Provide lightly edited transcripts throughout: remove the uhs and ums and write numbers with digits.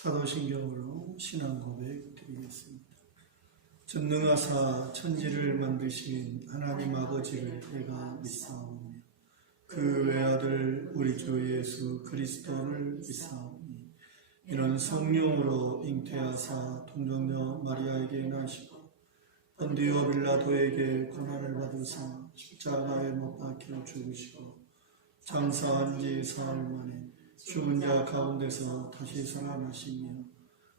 사도신경으로 신앙 고백 드리겠습니다. 전능하사 천지를 만드신 하나님 아버지를 내가 믿사오며 그 외아들 우리 주 예수 그리스도를 믿사오니 이는 성령으로 잉태하사 동정녀 마리아에게 나시고 본디오 빌라도에게 고난을 받으사 십자가에 못 박혀 죽으시고 장사한 지 사흘 만에 죽은 자 가운데서 다시 살아나시며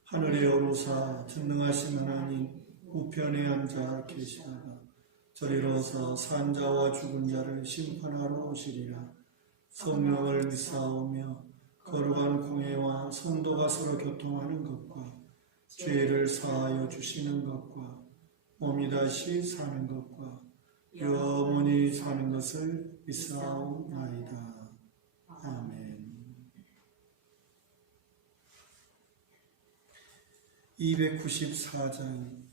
하늘에 오르사 전능하신 하나님 우편에 앉아 계시다가 저리로서 산 자와 죽은 자를 심판하러 오시리라. 성령을 믿사오며 거룩한 공회와 성도가 서로 교통하는 것과 죄를 사하여 주시는 것과 몸이 다시 사는 것과 영원히 사는 것을 믿사옵나이다. 아멘. 294장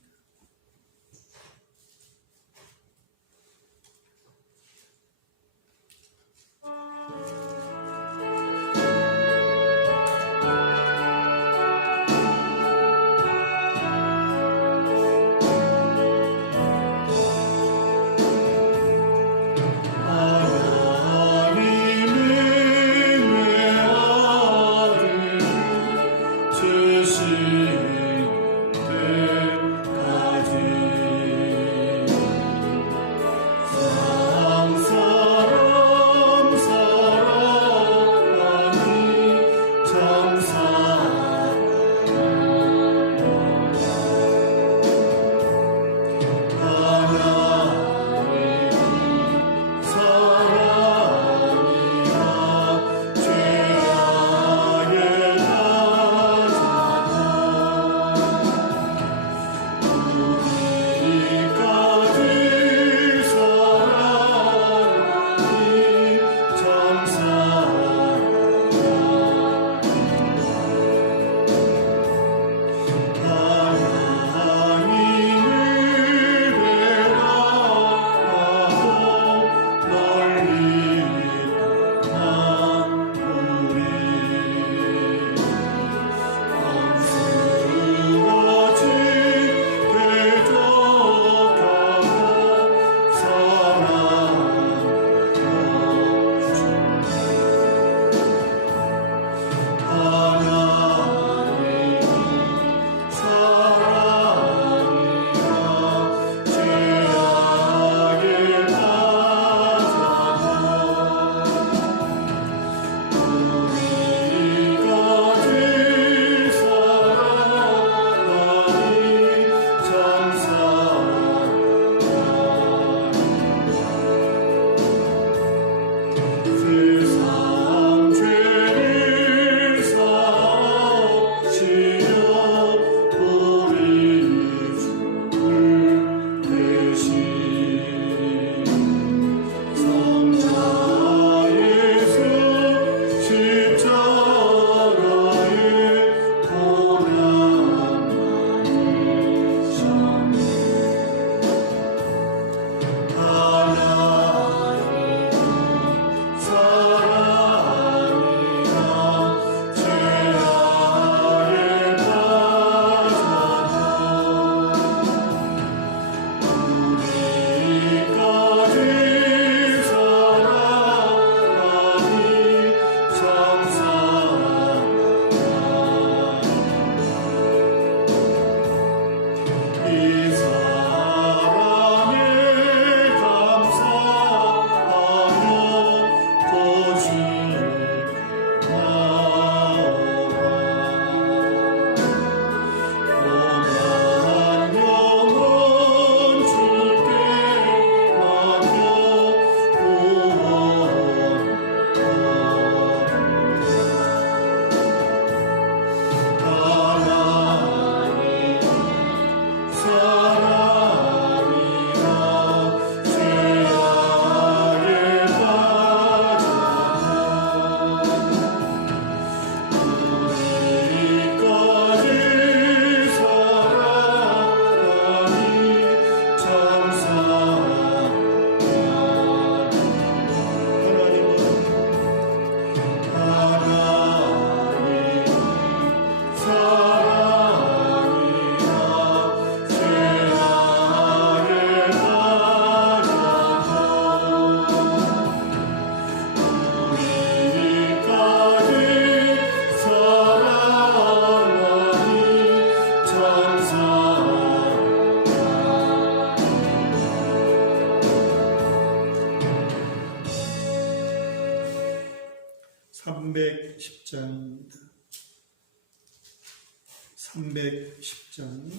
310장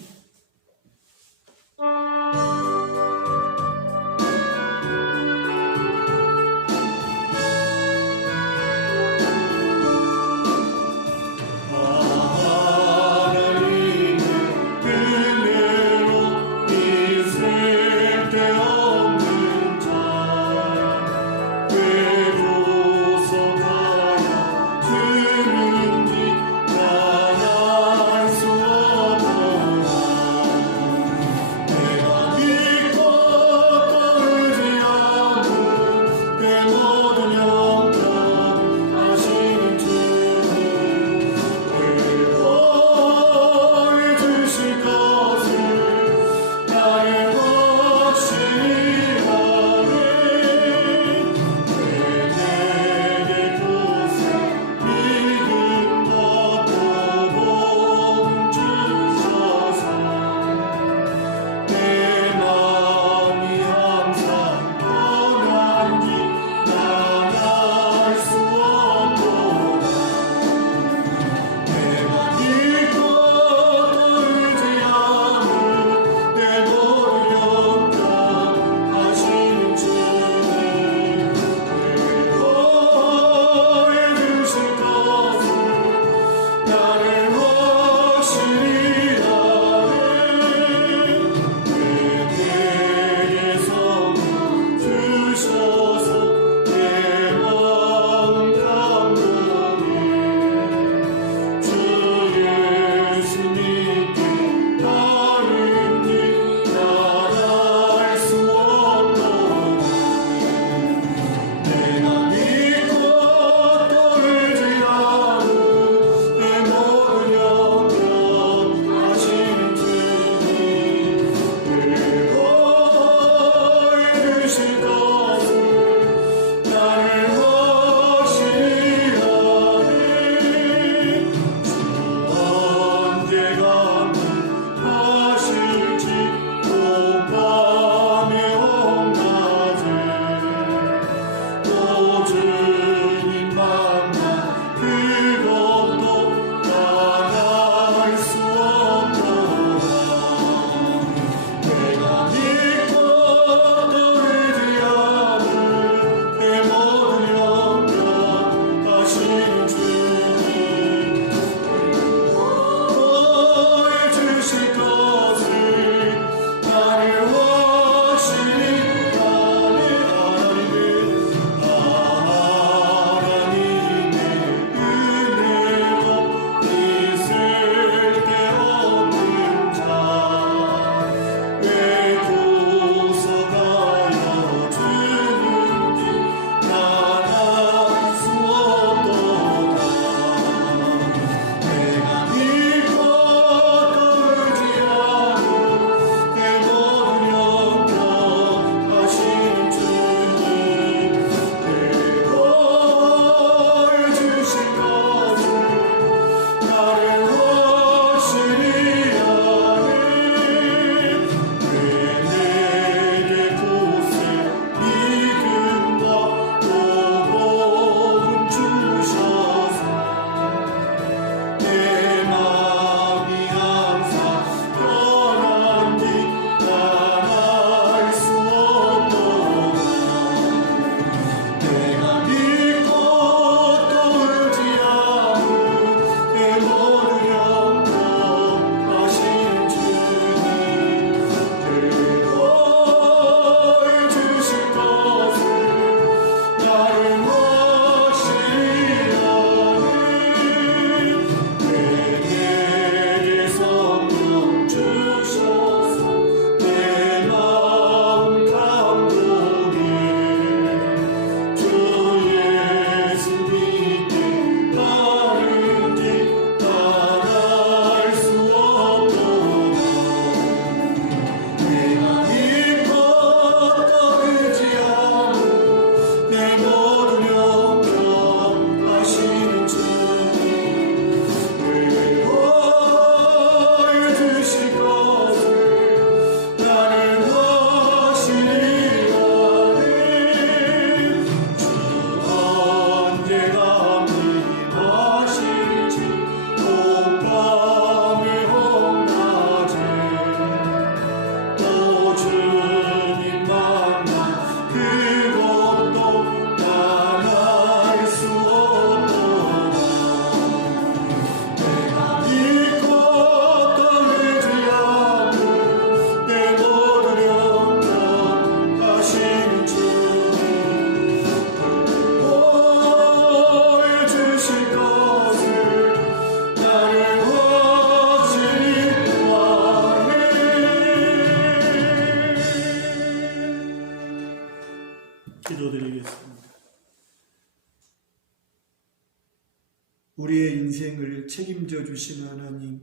우리를 책임져 주신 하나님,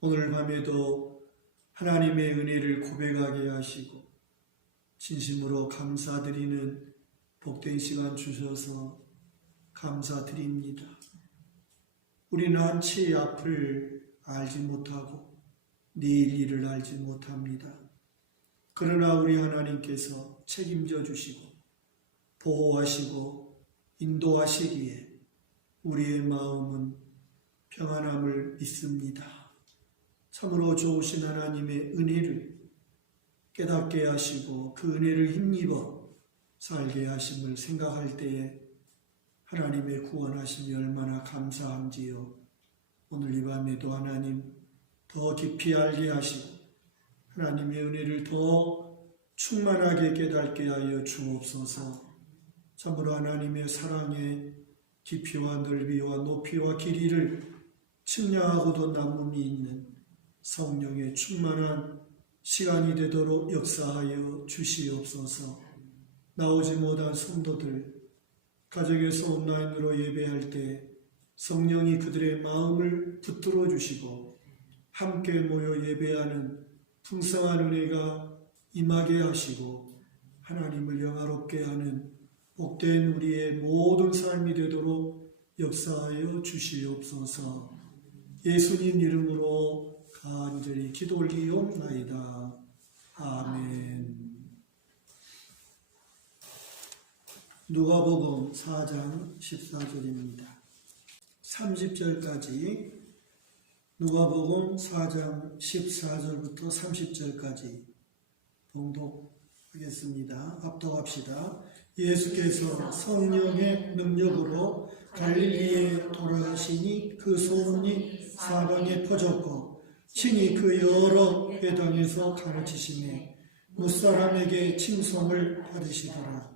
오늘 밤에도 하나님의 은혜를 고백하게 하시고 진심으로 감사드리는 복된 시간 주셔서 감사드립니다. 우리는 한치 앞을 알지 못하고 내일 일을 알지 못합니다. 그러나 우리 하나님께서 책임져 주시고 보호하시고 인도하시기에 우리의 마음은 평안함을 믿습니다. 참으로 좋으신 하나님의 은혜를 깨닫게 하시고 그 은혜를 힘입어 살게 하심을 생각할 때에 하나님의 구원하심이 얼마나 감사한지요. 오늘 이 밤에도 하나님 더 깊이 알게 하시고 하나님의 은혜를 더 충만하게 깨닫게 하여 주옵소서. 참으로 하나님의 사랑의 깊이와 넓이와 높이와 길이를 측량하고도 남음이 있는 성령의 충만한 시간이 되도록 역사하여 주시옵소서. 나오지 못한 성도들, 가정에서 온라인으로 예배할 때 성령이 그들의 마음을 붙들어 주시고 함께 모여 예배하는 풍성한 은혜가 임하게 하시고 하나님을 영화롭게 하는 복된 우리의 모든 삶이 되도록 역사하여 주시옵소서. 예수님 이름으로 간절히 기도 올리옵나이다. 아멘. 누가복음 4장 14절입니다. 30절까지 누가복음 4장 14절부터 30절까지 봉독하겠습니다. 합독합시다. 예수께서 성령의 능력으로 갈릴리에 돌아가시니 그 소문이 사방에 퍼졌고 친히 그 여러 회당에서 가르치시매 무사람에게 칭송을 받으시더라.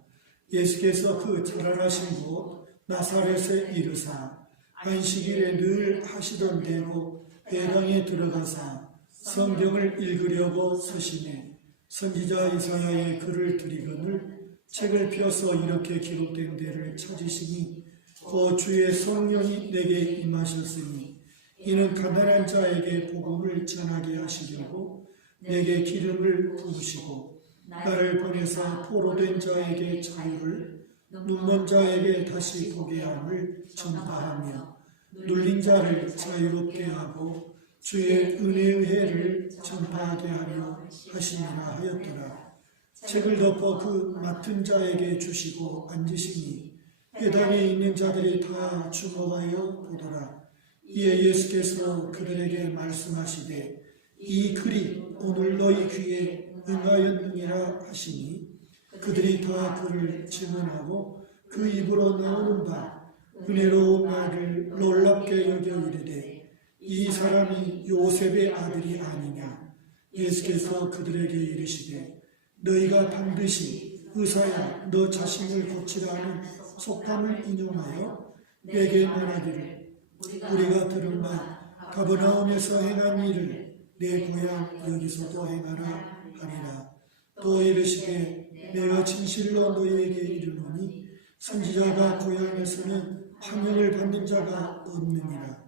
예수께서 그 자라나신 곳 나사렛에 이르사 안식일에 늘 하시던 대로 회당에 들어가사 성경을 읽으려고 서시매 선지자 이사야의 글을 들이거늘 책을 펴서 이렇게 기록된 데를 찾으시니 그 주의 성령이 내게 임하셨으니 이는 가난한 자에게 복음을 전하게 하시려고 내게 기름을 부으시고 나를 보내사 포로된 자에게 자유를 눈먼 자에게 다시 보게 함을 전파하며 눌린 자를 자유롭게 하고 주의 은혜의 해를 전파하게 하려 하심이라 하였더라. 책을 덮어 그 맡은 자에게 주시고 앉으시니 회당에 있는 자들이 다 주목하여 보더라. 이에 예수께서 그들에게 말씀하시되 이 글이 오늘 너희 귀에 응하였느니라 하시니 그들이 다 그를 증언하고 그 입으로 나오는 바 은혜로운 말을 놀랍게 여겨 이르되 이 사람이 요셉의 아들이 아니냐. 예수께서 그들에게 이르시되 너희가 반드시 의사야 너 자신을 고치라 하는 속담을 인용하여 내게 말하기를 우리가 들은 바 가버나움에서 행한 일을 내 고향 여기서도 행하라 하리라. 또 이르시되 내가 진실로 너희에게 이르노니 선지자가 고향에서는 판명을 받는 자가 없느니라.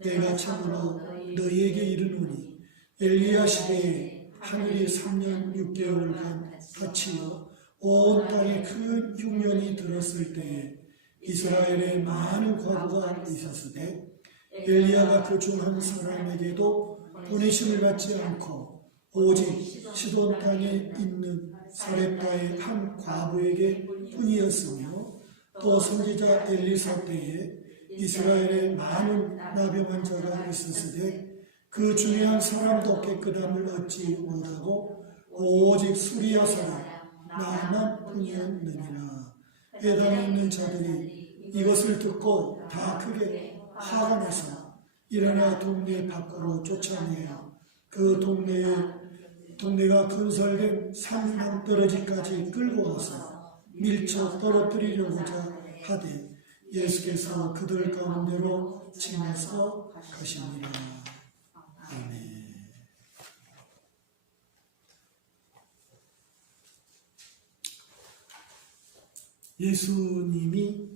내가 참으로 너희에게 이르노니 엘리야 시대에 하늘이 3년 6개월간 닫히어 온 땅에 큰 흉년이 들었을 때에 이스라엘에 많은 과부가 있었으되 엘리야가 그 중 한 사람에게도 보내심을 받지 않고 오직 시돈 땅에 있는 사렙다의 한 과부에게 뿐이었으며 또 선지자 엘리사 때에 이스라엘에 많은 나병한 자가 있었으되 그 중에 한 사람도 깨끗함을 얻지 못하고 오직 수리아 사람 나만 뿐이었느니라. 회당에 있는 자들이 이것을 듣고 다 크게 화가 나서 일어나 동네 밖으로 쫓아내어 그 동네가 건설된 산 낭떠러지까지 끌고 가서 밀쳐 떨어뜨리려고자 하되 예수께서 그들 가운데로 지나서 가시니라. 아멘. 예수님이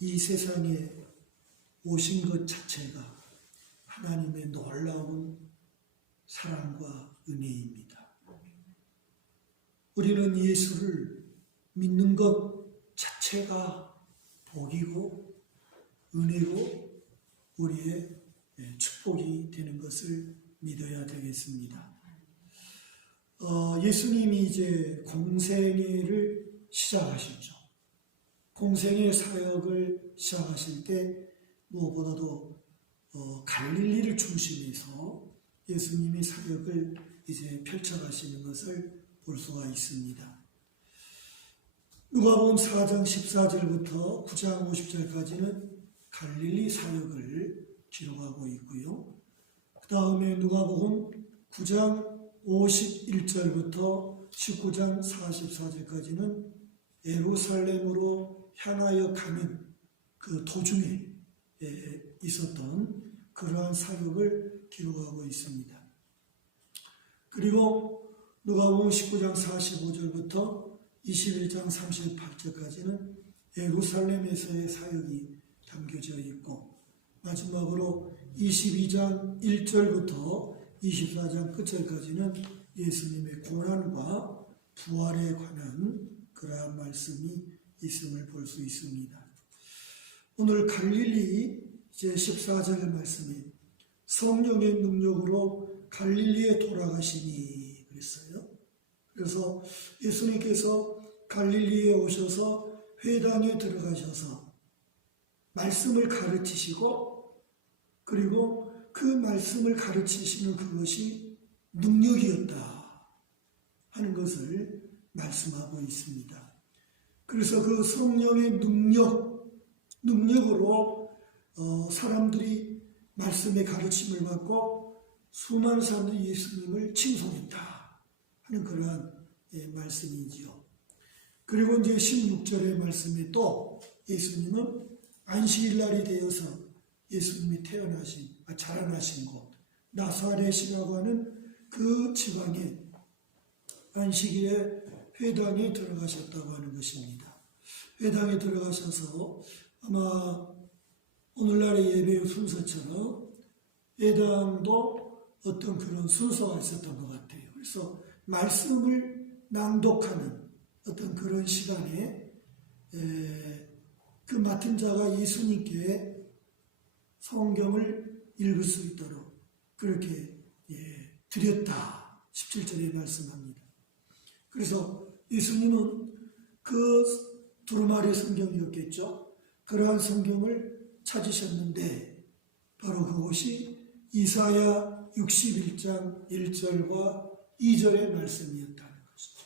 이 세상에 오신 것 자체가 하나님의 놀라운 사랑과 은혜입니다. 우리는 예수를 믿는 것 자체가 복이고 은혜고 우리의 축복이 되는 것을 믿어야 되겠습니다. 예수님이 이제 공생애를 시작하셨죠. 공생애 사역을 시작하실 때 무엇보다도 갈릴리를 중심해서 예수님이 사역을 이제 펼쳐가시는 것을 볼 수가 있습니다. 누가복음 4장 14절부터 9장 50절까지는 갈릴리 사역을 기록하고 있고요. 그 다음에 누가복음 9장 51절부터 19장 44절까지는 예루살렘으로 향하여 가는 그 도중에 있었던 그러한 사역을 기록하고 있습니다. 그리고 누가복음 19장 45절부터 21장 38절까지는 예루살렘에서의 사역이 담겨져 있고 마지막으로 22장 1절부터 24장 끝절까지는 예수님의 고난과 부활에 관한 그러한 말씀이 있음을 볼 수 있습니다. 오늘 갈릴리 이제 14절 말씀이 성령의 능력으로 갈릴리에 돌아가시니 그랬어요. 그래서 예수님께서 갈릴리에 오셔서 회당에 들어가셔서 말씀을 가르치시고 그리고 그 말씀을 가르치시는 그것이 능력이었다 하는 것을 말씀하고 있습니다. 그래서 그 성령의 능력으로 사람들이 말씀의 가르침을 받고 수많은 사람들이 예수님을 칭송했다 하는 그러한 말씀이지요. 그리고 이제 16절의 말씀에 또 예수님은 안식일 날이 되어서 예수님이 자라나신 곳 나사렛이라고 하는 그 지방에 안식일에 회당에 들어가셨다고 하는 것입니다. 회당에 들어가셔서 아마 오늘날의 예배 순서처럼 회당도 어떤 그런 순서가 있었던 것 같아요. 그래서 말씀을 낭독하는 어떤 그런 시간에 그 맡은 자가 예수님께 성경을 읽을 수 있도록 그렇게 드렸다. 17절에 말씀합니다. 그래서 예수님은 그 두루마리 성경이었겠죠. 그러한 성경을 찾으셨는데 바로 그것이 이사야 61장 1절과 2절의 말씀이었다는 것이죠.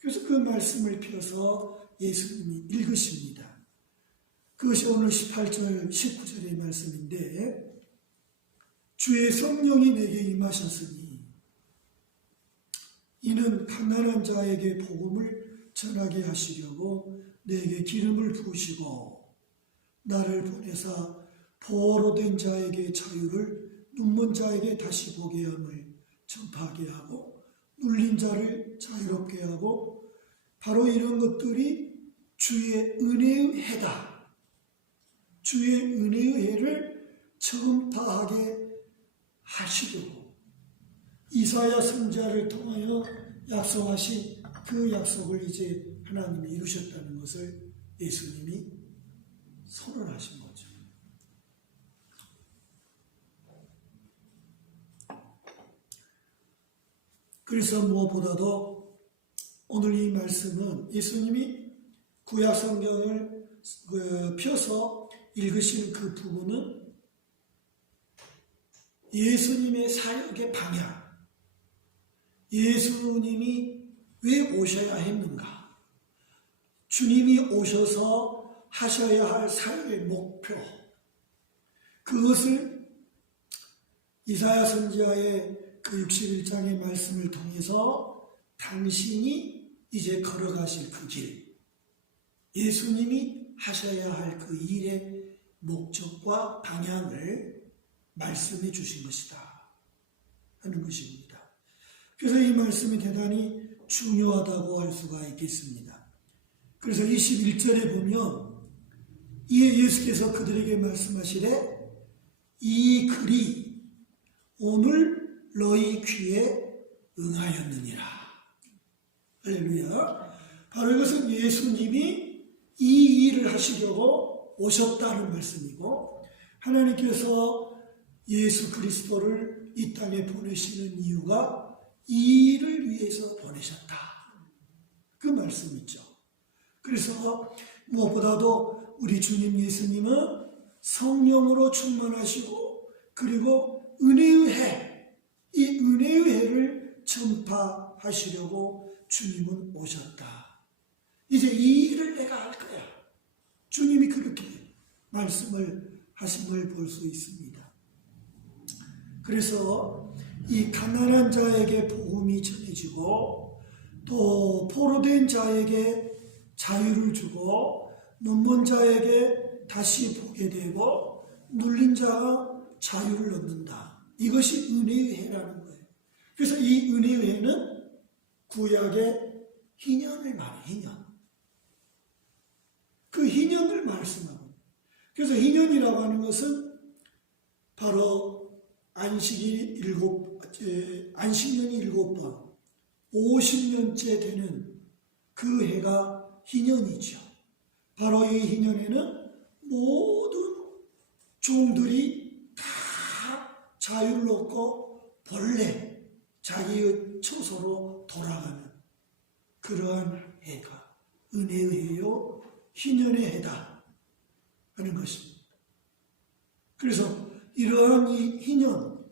그래서 그 말씀을 펴서 예수님이 읽으십니다. 그것이 오늘 18절 19절의 말씀인데 주의 성령이 내게 임하셨으니 이는 가난한 자에게 복음을 전하게 하시려고 내게 기름을 부으시고 나를 보내사 포로된 자에게 자유를 눈먼 자에게 다시 보게 함을 전파하게 하고 눌린 자를 자유롭게 하고 바로 이런 것들이 주의 은혜의 해다. 주의 은혜의 해를 처음 다하게 하시려고 이사야 선지자를 통하여 약속하신 그 약속을 이제 하나님이 이루셨다는 것을 예수님이 선언하신 거죠. 그래서 무엇보다도 오늘 이 말씀은 예수님이 구약 성경을 펴서 읽으시는 그 부분은 예수님의 사역의 방향, 예수님이 왜 오셔야 했는가, 주님이 오셔서 하셔야 할 사역의 목표, 그것을 이사야 선지자의 그 61장의 말씀을 통해서 당신이 이제 걸어가실 그 길, 예수님이 하셔야 할 그 일의 목적과 방향을 말씀해 주신 것이다 하는 것입니다. 그래서 이 말씀이 대단히 중요하다고 할 수가 있겠습니다. 그래서 21절에 보면 이에 예수께서 그들에게 말씀하시되 이 글이 오늘 너희 귀에 응하였느니라. 할렐루야. 바로 이것은 예수님이 이 일을 하시려고 오셨다는 말씀이고, 하나님께서 예수 그리스도를 이 땅에 보내시는 이유가 이 일을 위해서 보내셨다, 그 말씀이죠. 그래서 무엇보다도 우리 주님 예수님은 성령으로 충만하시고, 그리고 은혜의 해, 이 은혜의 해를 전파하시려고 주님은 오셨다. 이제 이 일을 내가 할 거야. 주님이 그렇게 말씀을 하심을 볼 수 있습니다. 그래서 이 가난한 자에게 복음이 전해지고, 또 포로된 자에게 자유를 주고, 눈먼 자에게 다시 보게 되고, 눌린 자가 자유를 얻는다. 이것이 은혜의 해라는 거예요. 그래서 이 은혜의 해는 구약의 희년을 말해요. 희년. 그 희년을 말씀하고, 그래서 희년이라고 하는 것은 바로 안식년이 7번, 50년째 되는 그 해가 희년이죠. 바로 이 희년에는 모든 종들이 다 자유를 얻고 본래 자기의 처소로 돌아가는 그러한 해가 은혜의 해요, 희년의 해다 하는 것입니다. 그래서 이러한 이 희년,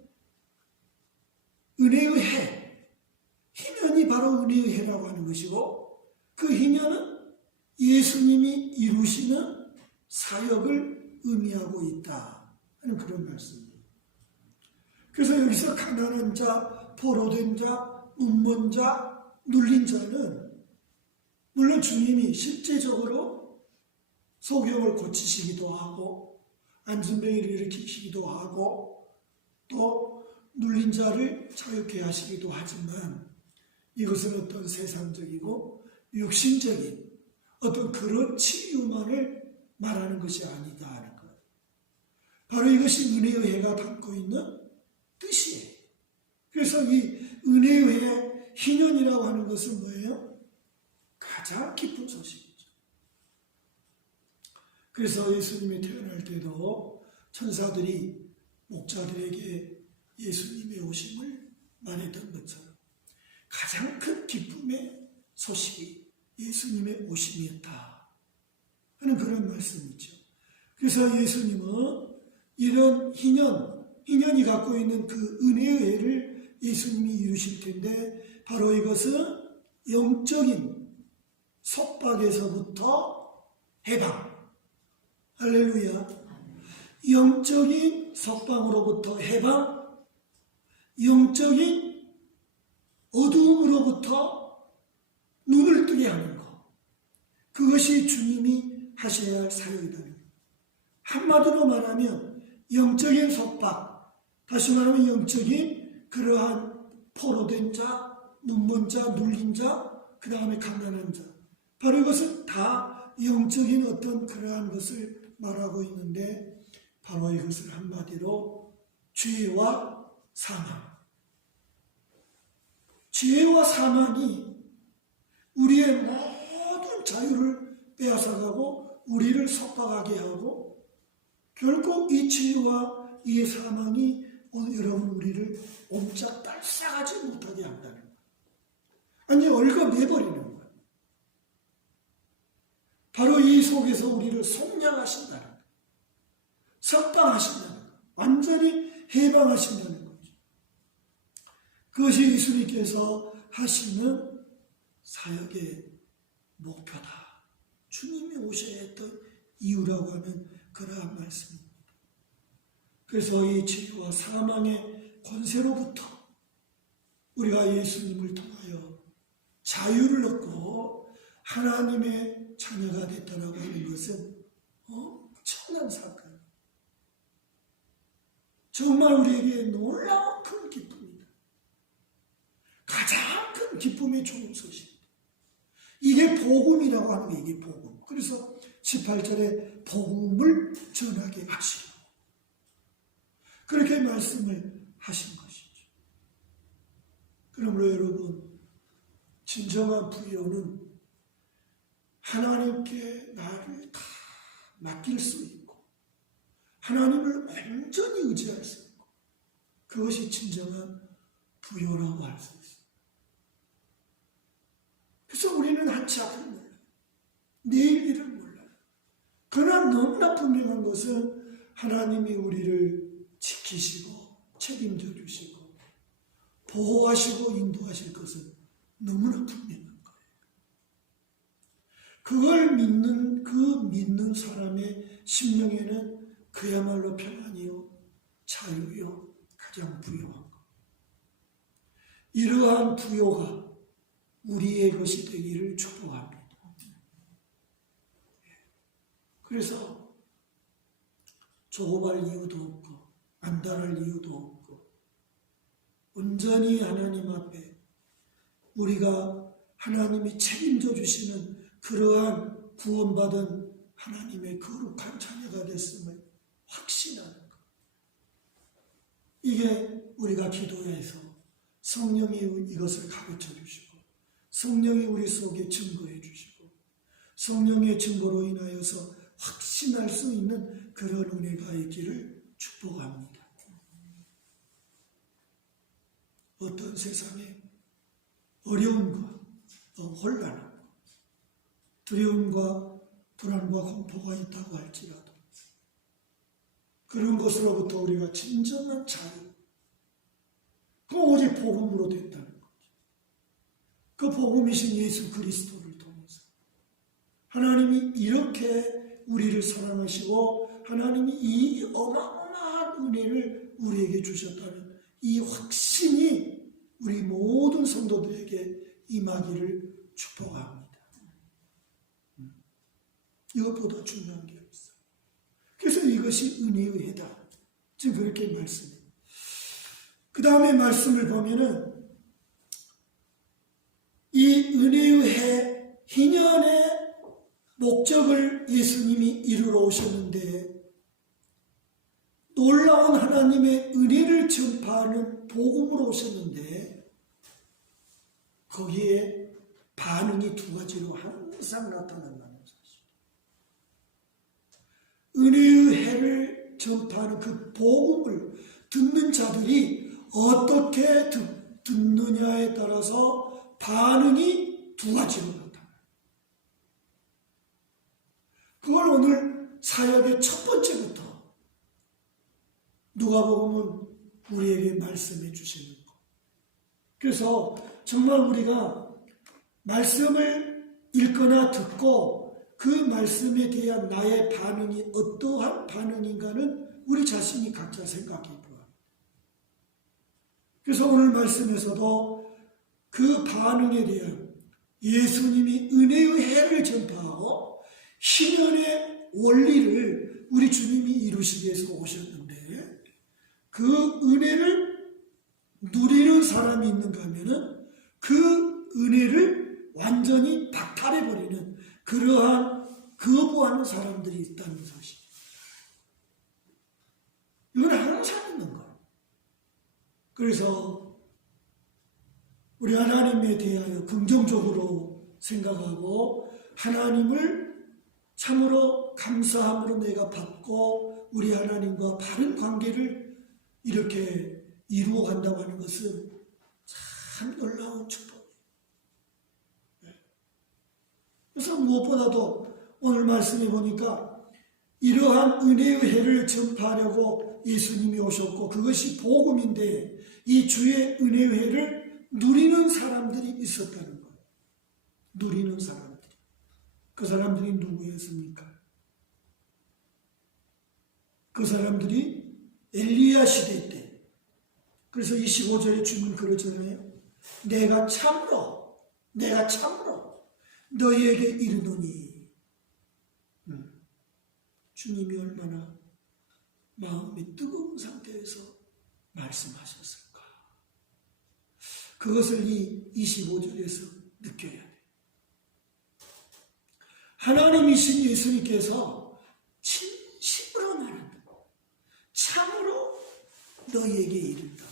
은혜의 해, 희년이 바로 은혜의 해라고 하는 것이고, 그 희년은 예수님이 이루시는 사역을 의미하고 있다 하는 그런 말씀입니다. 그래서 여기서 가난한 자, 포로된 자, 눈먼 자, 눌린 자는 물론 주님이 실제적으로 소경을 고치시기도 하고, 안진뱅이를 일으키시기도 하고, 또 눌린 자를 자유케 하시기도 하지만, 이것은 어떤 세상적이고 육신적인 어떤 그런 치유만을 말하는 것이 아니다 하는 것. 바로 이것이 은혜의 해가 담고 있는 뜻이에요. 그래서 이 은혜의 해, 희년이라고 하는 것은 뭐예요? 가장 기쁜 소식이죠. 그래서 예수님이 태어날 때도 천사들이 목자들에게 예수님의 오심을 말했던 것처럼 가장 큰 기쁨의 소식이 예수님의 오심이었다 하는 그런 말씀이죠. 그래서 예수님은 이런 희년이 갖고 있는 그 은혜의 해를 예수님이 이루실 텐데, 바로 이것은 영적인 속박에서부터 해방, 할렐루야, 영적인 속박으로부터 해방, 영적인 어두움으로부터 눈을 뜨게 하는 것, 그것이 주님이 하셔야 할 사역이라는 것. 한마디로 말하면 영적인 속박, 다시 말하면 영적인 그러한 포로된 자, 눈먼 자, 눌린 자, 그 다음에 가난한 자, 바로 이것은 다 영적인 어떤 그러한 것을 말하고 있는데, 바로 이것을 한마디로 죄와 사망, 죄와 사망이 우리의 모든 자유를 빼앗아가고 우리를 속박하게 하고, 결국 이 죄와 이 사망이 여러분 우리를 옴짝달싹하지 못하게 한다는 거예요. 아니 얽어내버리는 거예요. 바로 이 속에서 우리를 속량하신다는 거예요. 석방하신다는 거예요. 완전히 해방하신다는 거죠. 그것이 예수님께서 하시는 사역의 목표다. 주님이 오셔야 했던 이유라고 하는 그러한 말씀입니다. 그래서 이 죄와 사망의 권세로부터 우리가 예수님을 통하여 자유를 얻고 하나님의 자녀가 됐다라고 하는 것은 엄청난 사건, 정말 우리에게 놀라운 큰 기쁨입니다. 가장 큰 기쁨의 좋은 소식, 이게 복음이라고 하는 게, 이게 복음. 그래서 18절에 복음을 전하게 하시고 그렇게 말씀을 하신 것이죠. 그러므로 여러분, 진정한 부요는 하나님께 나를 다 맡길 수 있고 하나님을 완전히 의지할 수 있고 그것이 진정한 부요라고 할 수 있습니다. 그래서 우리는 한치 앞을 몰라요. 내일 일을 몰라요. 그러나 너무나 분명한 것은 하나님이 우리를 지키시고 책임져 주시고 보호하시고 인도하실 것은 너무나 분명한 거예요. 그걸 믿는 그 믿는 사람의 심령에는 그야말로 평안이요 자유요 가장 부요한 것. 이러한 부요가 우리의 것이 되기를 축복합니다. 그래서 조급할 이유도 없고 안달할 이유도 없고 온전히 하나님 앞에 우리가 하나님이 책임져 주시는 그러한 구원받은 하나님의 거룩한 자녀가 됐음을 확신하는 것. 이게 우리가 기도해서 성령이 이것을 가르쳐 주시고 성령이 우리 속에 증거해 주시고 성령의 증거로 인하여서 확신할 수 있는 그런 은혜가 있기를 축복합니다. 어떤 세상에 어려움과 혼란함과 두려움과 불안과 공포가 있다고 할지라도 그런 것으로부터 우리가 진정한 자유, 그 오직 복음으로 됐다는 거죠. 그 복음이신 예수 그리스도를 통해서 하나님이 이렇게 우리를 사랑하시고 하나님이 이 어마어마한 은혜를 우리에게 주셨다는 이 확신이 우리 모든 성도들에게 임하기를 축복합니다. 이것보다 중요한 게 없어요. 그래서 이것이 은혜의 해다. 지금 그렇게 말씀해요. 그 다음에 말씀을 보면은 이 은혜의 해, 희년의 목적을 예수님이 이루러 오셨는데 놀라운 하나님의 은혜를 전파하는 복음으로 오셨는데 거기에 반응이 두 가지로 항상 나타난다는 사실. 은혜의 해를 전파하는 그 복음을 듣는 자들이 어떻게 듣느냐에 따라서 반응이 두 가지로 나타나요. 그걸 오늘 사역의 첫 번째부터 누가복음은 우리에게 말씀해 주시는 것. 그래서 정말 우리가 말씀을 읽거나 듣고 그 말씀에 대한 나의 반응이 어떠한 반응인가는 우리 자신이 각자 생각해 보아요. 그래서 오늘 말씀에서도 그 반응에 대한 예수님이 은혜의 해를 전파하고 희년의 원리를 우리 주님이 이루시기 위해서 오셨는데 그 은혜를 누리는 사람이 있는가 하면은 그 은혜를 완전히 박탈해버리는 그러한 거부하는 사람들이 있다는 사실. 이건 항상 있는 거예요. 그래서 우리 하나님에 대하여 긍정적으로 생각하고 하나님을 참으로 감사함으로 내가 받고 우리 하나님과 바른 관계를 이렇게 이루어 간다고 하는 것은 참 놀라운 축복이에요. 그래서 무엇보다도 오늘 말씀해 보니까 이러한 은혜의 해를 전파하려고 예수님이 오셨고 그것이 복음인데 이 주의 은혜의 해를 누리는 사람들이 있었다는 거예요. 누리는 사람들이. 그 사람들이 누구였습니까? 그 사람들이 엘리야 시대 때. 그래서 25절에 주문 그러잖아요. 내가 참으로 너희에게 이르노니. 주님이 얼마나 마음이 뜨거운 상태에서 말씀하셨을까. 그것을 이 25절에서 느껴야 돼요. 하나님이신 예수님께서 진심으로 말한다. 참으로 너희에게 이른다.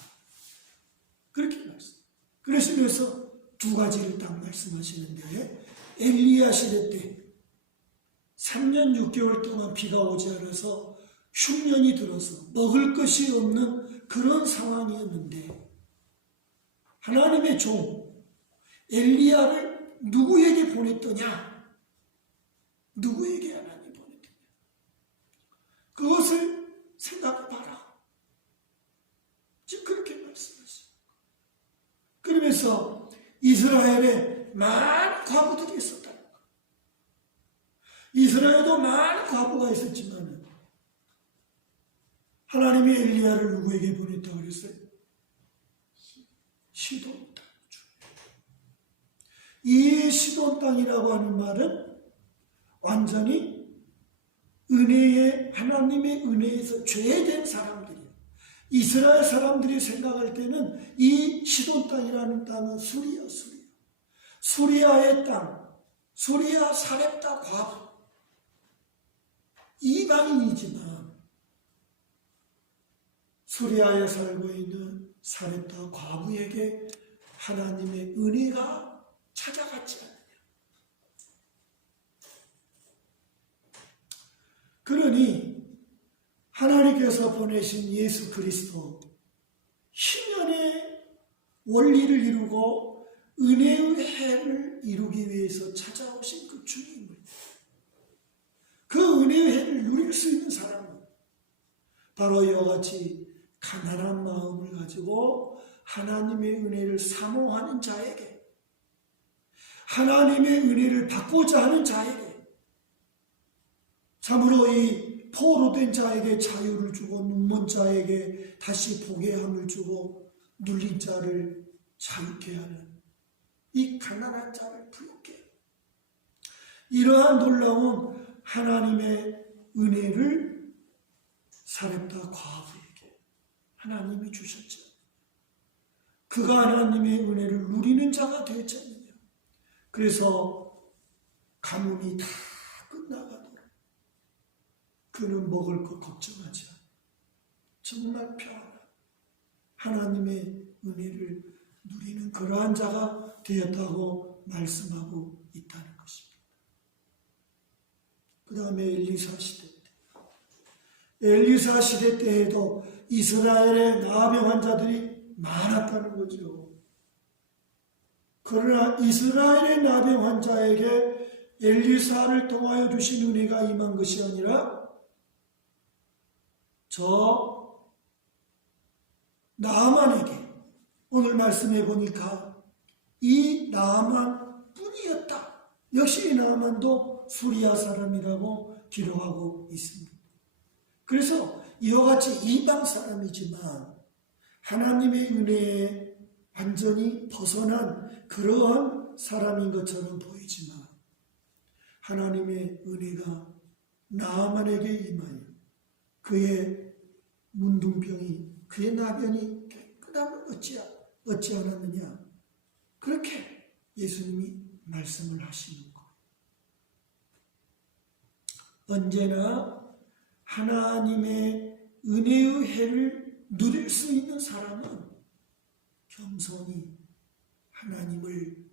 그렇게 말씀. 그러시면서 두 가지를 딱 말씀하시는데, 엘리야 시대 때 3년 6개월 동안 비가 오지 않아서 흉년이 들어서 먹을 것이 없는 그런 상황이었는데, 하나님의 종 엘리야를 누구에게 보냈더냐? 누구에게 하나님이 보냈더냐? 그것을 생각해봐라. 지금 그렇게 말씀하시죠. 그러면서 이스라엘에 많은 과부들이 있었다. 이스라엘도 많은 과부가 있었지만 하나님이 엘리야를 누구에게 보냈다고 그랬어요? 시돈 땅. 이 시돈 땅이라고 하는 말은 완전히 은혜의, 하나님의 은혜에서 죄된 사람들이에요. 이스라엘 사람들이 생각할 때는 이 시돈 땅이라는 땅은 수리야. 수리아의 땅, 수리아 사렙다 과부. 이방인이지만 수리아에 살고 있는 사렙다 과부에게 하나님의 은혜가 찾아갔지 않느냐. 그러니 하나님께서 보내신 예수 그리스도, 희년의 원리를 이루고 은혜의 해를 이루기 위해서 찾아오신 그 주님을, 그 은혜의 해를 누릴 수 있는 사람은 바로 이와 같이 가난한 마음을 가지고 하나님의 은혜를 사모하는 자에게, 하나님의 은혜를 받고자 하는 자에게, 참으로 이 포로된 자에게 자유를 주고 눈먼 자에게 다시 보게 함을 주고 눌린 자를 자유케 하는 이 가난한 자를 부유케 하는 이러한 놀라운 하나님의 은혜를 사렙다 과부에게 하나님이 주셨죠. 그가 하나님의 은혜를 누리는 자가 되었지 않느냐. 그래서 가뭄이 다 끝나가도록 그는 먹을 것 걱정하지 않아. 정말 편안한 하나님의 은혜를 누리는 그러한 자가 되었다고 말씀하고 있다는 것입니다. 그 다음에 엘리사 시대 때, 엘리사 시대 때에도 이스라엘의 나병 환자들이 많았다는 거죠. 그러나 이스라엘의 나병 환자에게 엘리사를 통하여 주신 은혜가 임한 것이 아니라 저 나아만에게, 오늘 말씀해 보니까 이 나아만 뿐이었다. 역시 이 나아만도 수리아 사람이라고 기록하고 있습니다. 그래서 이와 같이 이방 사람이지만 하나님의 은혜에 완전히 벗어난 그러한 사람인 것처럼 보이지만 하나님의 은혜가 나아만에게 임하여 그의 문둥병이, 그의 나변이 깨끗함을 얻지 않았느냐. 그렇게 예수님이 말씀을 하시는 것. 언제나 하나님의 은혜의 해를 누릴 수 있는 사람은 겸손히 하나님을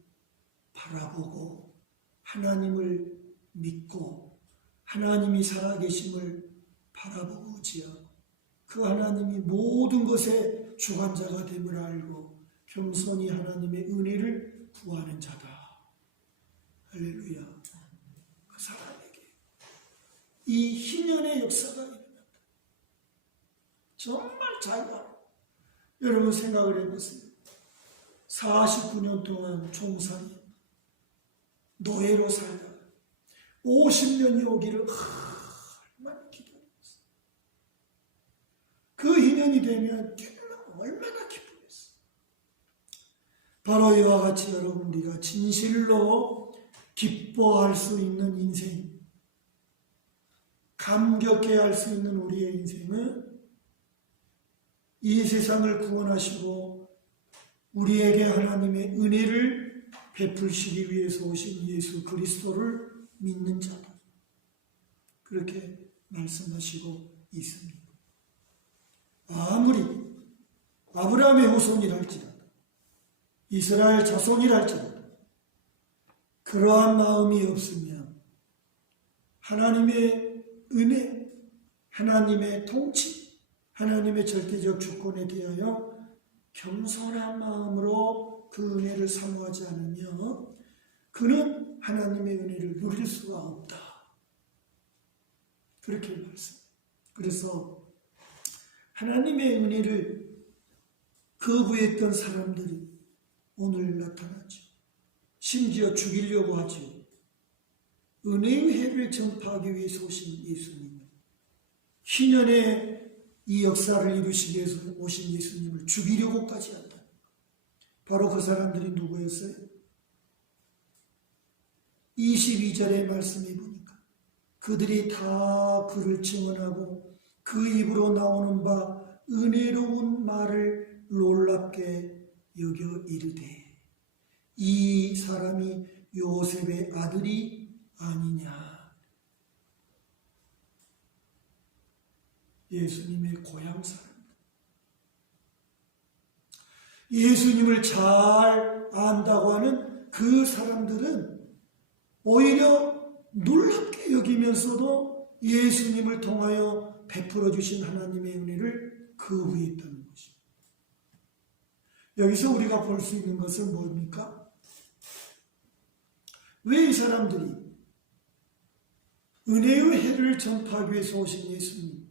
바라보고 하나님을 믿고 하나님이 살아계심을 바라보고 의지하고 그 하나님이 모든 것의 주관자가 됨을 알고 겸손히 하나님의 은혜를 구하는 자다. 할렐루야. 그 사람에게 이 희년의 역사가 일어난다. 정말 자유하고. 여러분 생각을 해보세요. 49년 동안 총살이 노예로 살다가 50년이 오기를 얼마나 기다렸어요. 그 희년이 되면 얼마나 기쁘겠어요. 바로 이와 같이 여러분 우리가 진실로 기뻐할 수 있는 인생, 감격해 할 수 있는 우리의 인생은 이 세상을 구원하시고 우리에게 하나님의 은혜를 베풀시기 위해서 오신 예수 그리스도를 믿는 자다. 그렇게 말씀하시고 있습니다. 아무리 아브라함의 후손이랄지라도 이스라엘 자손이랄지라도 그러한 마음이 없으면 하나님의 은혜, 하나님의 통치, 하나님의 절대적 주권에 대하여 겸손한 마음으로 그 은혜를 사모하지 않으면 그는 하나님의 은혜를 누릴 수가 없다. 그렇게 말씀. 그래서 하나님의 은혜를 거부했던 사람들이 오늘 나타나죠. 심지어 죽이려고 하죠. 은혜의 해를 전파하기 위해서 오신 예수님. 희년의 이 역사를 이루시기 위해서 오신 예수님을 죽이려고까지 한다. 바로 그 사람들이 누구였어요? 22절의 말씀에 보니까 그들이 다 그를 증언하고 그 입으로 나오는 바 은혜로운 말을 놀랍게 여겨 이르되 이 사람이 요셉의 아들이 아니냐. 예수님의 고향 사람. 예수님을 잘 안다고 하는 그 사람들은 오히려 놀랍게 여기면서도 예수님을 통하여 베풀어 주신 하나님의 은혜를 거부했다는 것입니다. 여기서 우리가 볼 수 있는 것은 뭡니까? 왜 이 사람들이 은혜의 해를 전파하기 위해서 오신 예수님,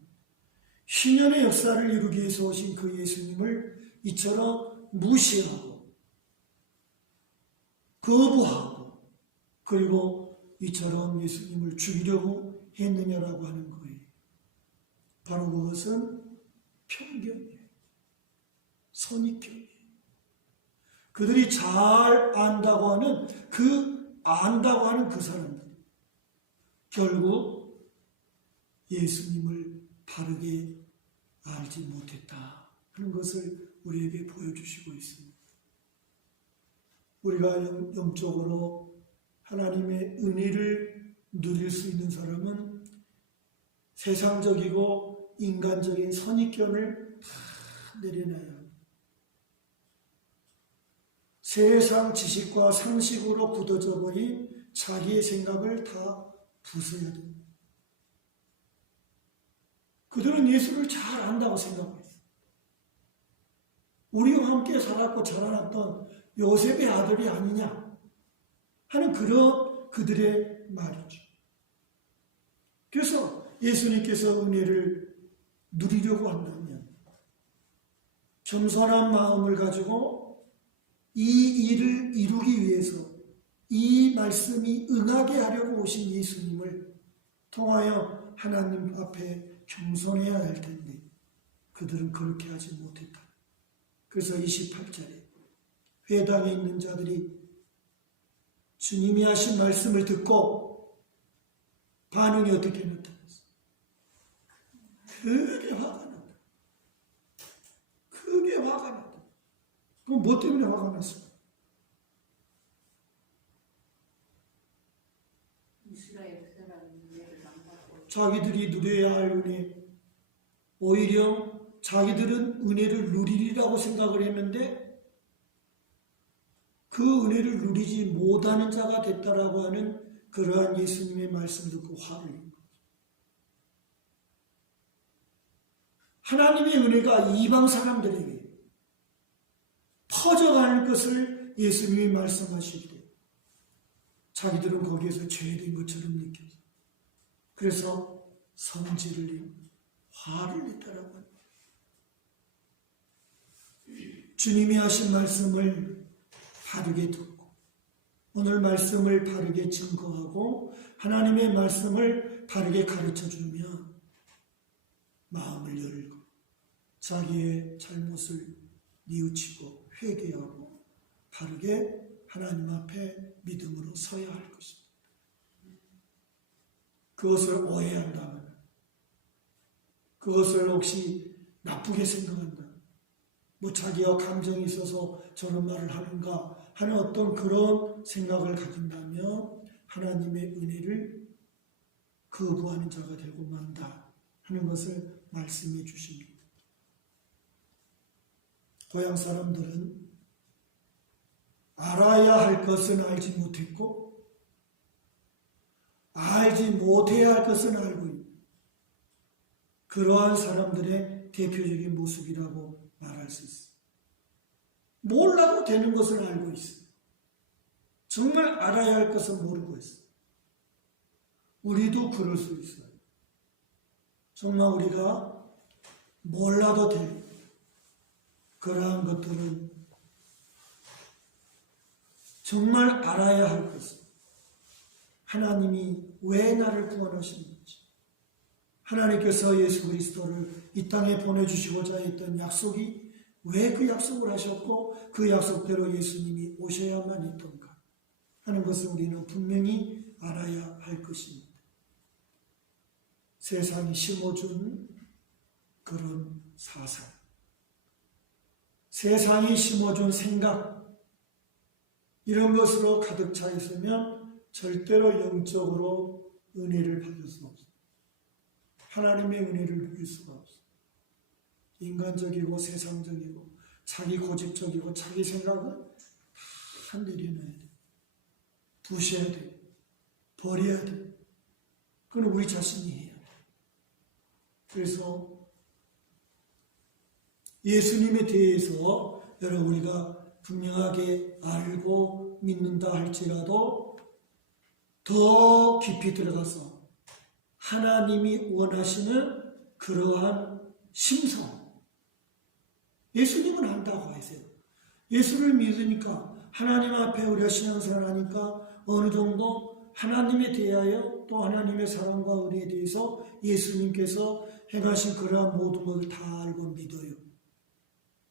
신년의 역사를 이루기 위해서 오신 그 예수님을 이처럼 무시하고 거부하고 그리고 이처럼 예수님을 죽이려고 했느냐라고 하는 거예요. 바로 그것은 편견이에요. 선입견이에요. 그들이 잘 안다고 하는 그 사람들 결국 예수님을 바르게 알지 못했다 하는 것을 우리에게 보여주시고 있습니다. 우리가 영적으로 하나님의 은혜를 누릴 수 있는 사람은 세상적이고 인간적인 선입견을 다 내려놔야 합니다. 세상 지식과 상식으로 굳어져 버린 자기의 생각을 다 부숴야 됩니다. 그들은 예수를 잘 안다고 생각했어요. 우리와 함께 살았고 자라났던 요셉의 아들이 아니냐 하는 그런 그들의 말이죠. 그래서 예수님께서 은혜를 누리려고 한다면 겸손한 마음을 가지고 이 일을 이루기 위해서 이 말씀이 응하게 하려고 오신 예수님을 통하여 하나님 앞에 겸손해야 할 텐데 그들은 그렇게 하지 못했다. 그래서 28절에 회당에 있는 자들이 주님이 하신 말씀을 듣고 반응이 어떻게 나타났어요? 크게 화가 났다. 크게 화가 났다. 그럼 뭐 때문에 화가 났어요? 자기들이 누려야 할 은혜, 오히려 자기들은 은혜를 누리리라고 생각을 했는데 그 은혜를 누리지 못하는 자가 됐다라고 하는 그러한 예수님의 말씀 듣고 화를 낸 거죠. 하나님의 은혜가 이방 사람들에게 퍼져가는 것을 예수님이 말씀하실 때 자기들은 거기에서 죄된 것처럼 느껴서 그래서 성질을 내고 화를 냈다라고 합니다. 주님이 하신 말씀을 바르게 듣고 오늘 말씀을 바르게 증거하고 하나님의 말씀을 바르게 가르쳐주면 마음을 열고 자기의 잘못을 뉘우치고 회개하고 바르게 하나님 앞에 믿음으로 서야 할 것입니다. 그것을 오해한다면 그것을 혹시 나쁘게 생각한다. 뭐 자기와 감정이 있어서 저런 말을 하는가 하는 어떤 그런 생각을 가진다면 하나님의 은혜를 거부하는 자가 되고 만다 하는 것을 말씀해 주십니다. 고향 사람들은 알아야 할 것은 알지 못했고 알지 못해야 할 것은 알고 있다. 그러한 사람들의 대표적인 모습이라고 말할 수 있습니다. 몰라도 되는 것을 알고 있어요. 정말 알아야 할 것은 모르고 있어요. 우리도 그럴 수 있어요. 정말 우리가 몰라도 될 그러한 것들은 정말 알아야 할 것은 하나님이 왜 나를 구원하셨는지, 하나님께서 예수 그리스도를 이 땅에 보내주시고자 했던 약속이 왜 그 약속을 하셨고 그 약속대로 예수님이 오셔야만 했던가 하는 것을 우리는 분명히 알아야 할 것입니다. 세상이 심어준 그런 사상, 세상이 심어준 생각, 이런 것으로 가득 차 있으면 절대로 영적으로 은혜를 받을 수 없어요. 하나님의 은혜를 누릴 수가 없어요. 인간적이고 세상적이고 자기 고집적이고 자기 생각을 다 내려놔야 돼요. 부셔야 돼요. 버려야 돼요. 그건 우리 자신이 해야 돼요. 그래서 예수님에 대해서 여러분 우리가 분명하게 알고 믿는다 할지라도 더 깊이 들어가서 하나님이 원하시는 그러한 심성, 예수님은 안다고 하세요. 예수를 믿으니까 하나님 앞에 우리가 신앙생활을 하니까 어느 정도 하나님에 대하여 또 하나님의 사랑과 은혜에 대해서 예수님께서 행하신 그러한 모든 것을 다 알고 믿어요.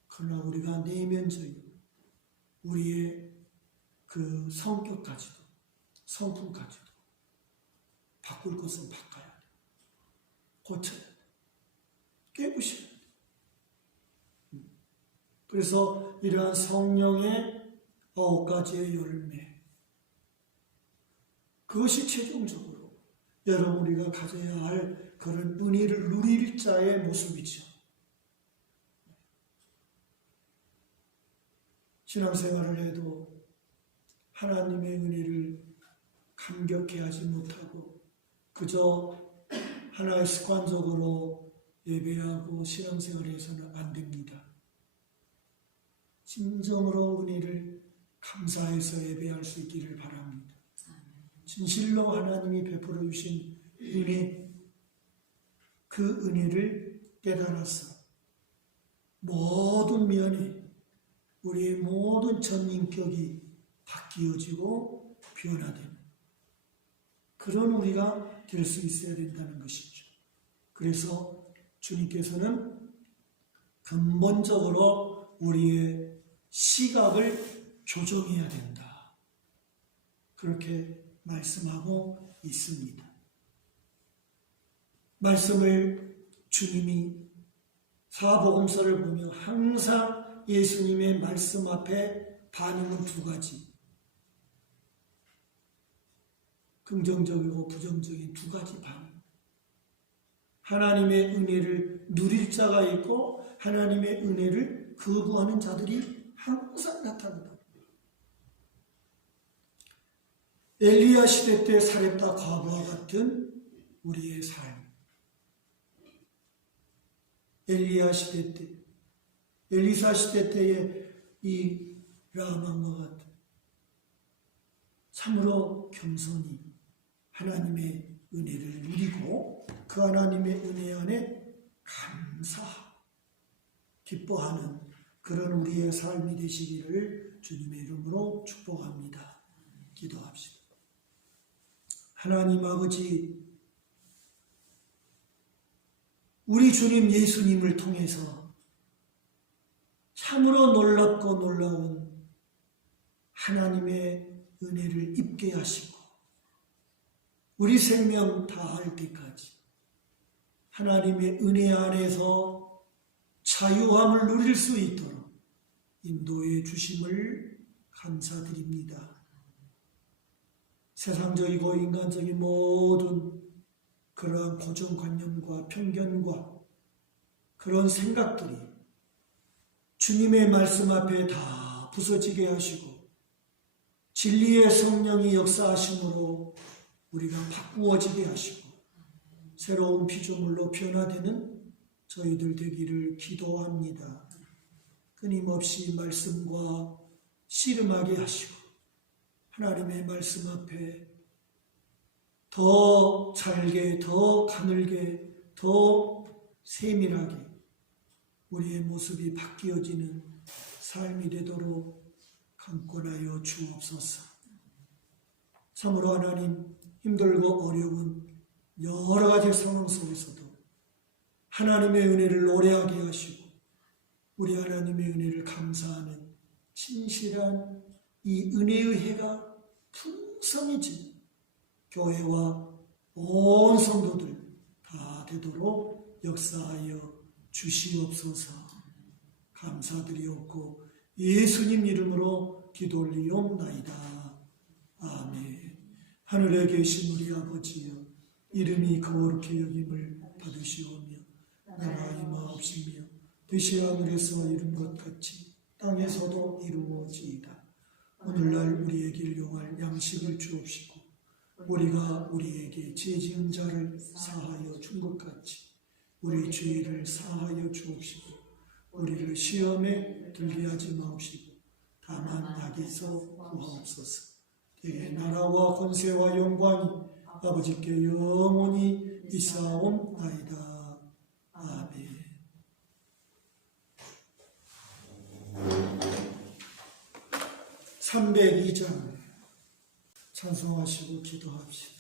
그러나 우리가 내면적인 우리의 그 성격까지도 성품까지도 바꿀 것은 바꿔야 돼. 고쳐야 돼. 깨부셔야 돼. 그래서 이러한 성령의 9가지의 열매, 그것이 최종적으로 여러분 우리가 가져야 할 그런 은혜를 누릴 자의 모습이죠. 신앙생활을 해도 하나님의 은혜를 감격해 하지 못하고 그저 하나의 습관적으로 예배하고 신앙생활을 해서는 안 됩니다. 진정으로 은혜를 감사해서 예배할 수 있기를 바랍니다. 진실로 하나님이 베풀어 주신 은혜, 그 은혜를 깨달아서 모든 면에 우리의 모든 전인격이 바뀌어지고 변화되는 그런 우리가 될 수 있어야 된다는 것이죠. 그래서 주님께서는 근본적으로 우리의 시각을 교정해야 된다. 그렇게 말씀하고 있습니다. 말씀을 주님이 사복음서를 보면 항상 예수님의 말씀 앞에 반응은 2가지. 긍정적이고 부정적인 2가지 반응. 하나님의 은혜를 누릴 자가 있고 하나님의 은혜를 거부하는 자들이 항상 나타난다. 엘리야 시대 때 사렙다 과부와 같은 우리의 삶. 엘리야 시대 때, 엘리사 시대 때의 이 라망과 같은 참으로 겸손히 하나님의 은혜를 누리고 그 하나님의 은혜 안에 감사하고 기뻐하는 그런 우리의 삶이 되시기를 주님의 이름으로 축복합니다. 기도합시다. 하나님 아버지, 우리 주님 예수님을 통해서 참으로 놀랍고 놀라운 하나님의 은혜를 입게 하시고 우리 생명 다할 때까지 하나님의 은혜 안에서 자유함을 누릴 수 있도록 인도해 주심을 감사드립니다. 세상적이고 인간적인 모든 그러한 고정관념과 편견과 그런 생각들이 주님의 말씀 앞에 다 부서지게 하시고 진리의 성령이 역사하심으로 우리가 바꾸어지게 하시고 새로운 피조물로 변화되는 저희들 되기를 기도합니다. 끊임없이 말씀과 씨름하게 하시고 하나님의 말씀 앞에 더 잘게, 더 가늘게, 더 세밀하게 우리의 모습이 바뀌어지는 삶이 되도록 강권하여 주옵소서. 참으로 하나님, 힘들고 어려운 여러 가지 상황 속에서도 하나님의 은혜를 노래하게 하시고 우리 하나님의 은혜를 감사하는 진실한 이 은혜의 해가 풍성해진 교회와 온 성도들 다 되도록 역사하여 주시옵소서. 감사드리옵고 예수님 이름으로 기도 올리옵나이다. 아멘. 하늘에 계신 우리 아버지여, 이름이 거룩히 여김을 받으시오며 나라 임하옵시며 뜻이 하늘에서 이룬 것 같이 땅에서도 이루어지이다. 오늘날 우리에게 일용할 양식을 주옵시고 우리가 우리에게 죄 지은 자를 사하여 준 것 같이 우리 죄를 사하여 주옵시고 우리를 시험에 들게 하지 마옵시고 다만 악에서 구하옵소서. 대개 나라와 권세와 영광이 아버지께 영원히 있사옵나이다. 아멘. (302장) 찬송하시고 기도합시다.